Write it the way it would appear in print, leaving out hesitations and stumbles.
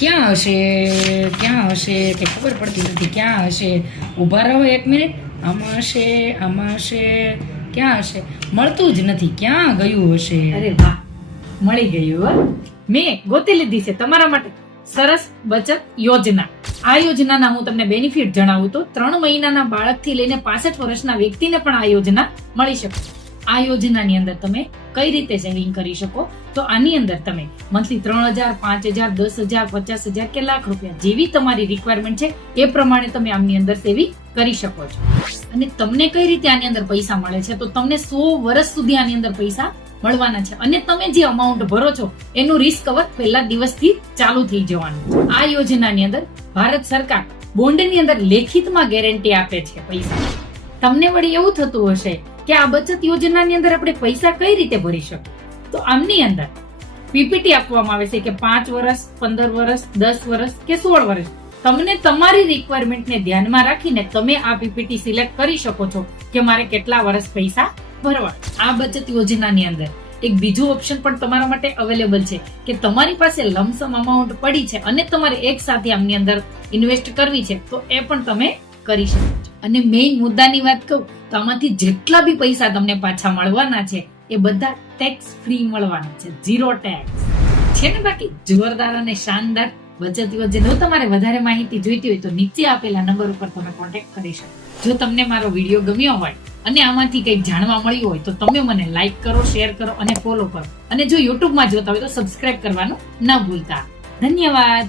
ક્યાં હશે કે ખબર પડતી નથી. ક્યાં હશે? ઊભા રહો 1 મિનિટ. આમાં હશે ક્યાં હશે? મળતું જ નથી. ક્યાં ગયું હશે? અરે વાહ, મળી ગયું હો. મેં ગોતી લીધી છે તમારા માટે સરસ બચત યોજના. આ યોજનાના હું તમને બેનિફિટ જણાવું તો 3 મહિનાના બાળકથી લઈને 65 વર્ષના વ્યક્તિને પણ આ યોજના મળી શકે. આ યોજનાની અંદર તમે કઈ રીતે સેવિંગ કરી શકો? તો આની અંદર તમે મંથલી 3000, 5000, 10000, 50000 કે લાખ રૂપિયા જેવી તમારી રિક્વાયરમેન્ટ છે એ પ્રમાણે તમે આની અંદર સેવિંગ કરી શકો છો. અને તમને કઈ રીતે આની અંદર પૈસા મળે છે? તો તમને 100 વર્ષ સુધી આની અંદર પૈસા મળવાના છે. અને તમે જે અમાઉન્ટ ભરો છો એનું રિસ્ક કવર પહેલા દિવસથી ચાલુ થઈ જવાનું. આ યોજનાની અંદર ભારત સરકાર બોન્ડની અંદર લેખિતમાં ગેરંટી આપે છે પૈસા. તમને વળી એવું થતું હશે કે આ બચત યોજનાની અંદર આપણે પૈસા કઈ રીતે ભરી શકીએ? તો આમની અંદર પીપીટી આપવામાં આવે છે કે 5 વર્ષ, 15 વર્ષ, 10 વર્ષ કે 16 વર્ષ. તમને તમારી રિક્વાયરમેન્ટને ધ્યાનમાં રાખીને તમે આ પીપીટી સિલેક્ટ કરી શકો છો કે મારે કેટલા વર્ષ પૈસા ભરવા. આ બચત યોજનાની અંદર એક બીજું ઓપ્શન પણ તમારા માટે અવેલેબલ છે કે તમારી પાસે લમસમ અમાઉન્ટ પડી છે અને તમારે એક સાથે આમની અંદર ઇન્વેસ્ટ કરવી છે તો એ પણ તમે કરી શકો છો. અને મેઇન મુદ્દાની વાત કહું તો આમાંથી જેટલા બી પૈસા તમને પાછા મળવાના છે એ બધા ટેક્સ ફ્રી મળવાના છે, 0 ટેક્સ છે ને. બાકી જોરદાર અને શાનદાર બચત યોજના. તમારે વધારે માહિતી જોઈતી હોય તો નીચે આપેલા નંબર ઉપર તમે કોન્ટેક્ટ કરી શકો. જો તમને મારો વિડીયો ગમ્યો હોય અને આમાંથી કંઈક જાણવા મળ્યું હોય તો તમે મને લાઈક કરો, શેર કરો અને ફોલો કરો. અને જો યુટ્યુબમાં જોતા હોય તો સબસ્ક્રાઇબ કરવાનું ન ભૂલતા. ધન્યવાદ.